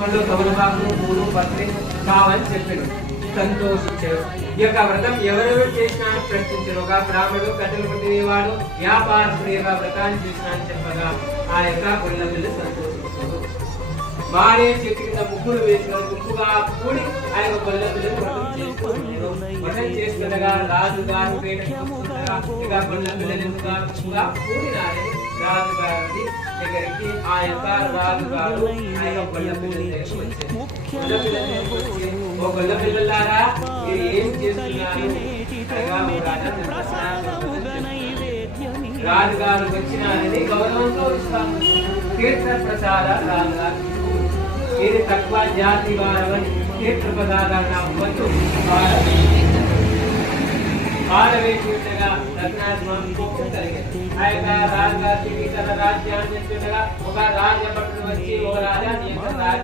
వాళ్ళు తమలపాకు పూలు పత్రి కావాలని చెప్పాడు. సంతోషించాడు. ఈ యొక్క వ్రతం ఎవరెవరు చేసినా అని ప్రశ్నించారు. ఒక బ్రాహ్మణుడు, కట్టెలు కొట్టినవాడు, వ్యాపారస్తుడు యొక్క వ్రతాన్ని చేసినా అని చెప్పగా ఆ యొక్క గొల్లపిల్ల సంతోషించాడు. మారే చెట్టు కింద ముగ్గురు వేసుకొని గుంపుగా కూడి ఆ యొక్క గొల్లపిల్లని వ్రతం చేస్తుండగా రాజు గారు ఇక గొల్లపిల్లని గుంపుగా కూడినారని రాజు గారి దగ్గరికి ఆ యొక్క రాజు గారు ఆ యొక్క గొల్లపిల్లని ఓ గొల్ల పిల్లలారా మీరు ఏం చేస్తున్నారు? రాజుగారు వచ్చినారని గౌరవంతో ఇస్తాను. తీర్థ ప్రసాద రాజుగారు మీరు తక్కువ జాతి వారని తీర్థ ప్రసాదాన్ని అవ్వచ్చు వేసి ఉండగా రత్నాస్వామి కోపం కలిగింది. ఆ యొక్క రాజుగారికి తన రాజ్యాన్ని చెప్తుండగా ఒక రాజభటుడు వచ్చి ఒక రాజా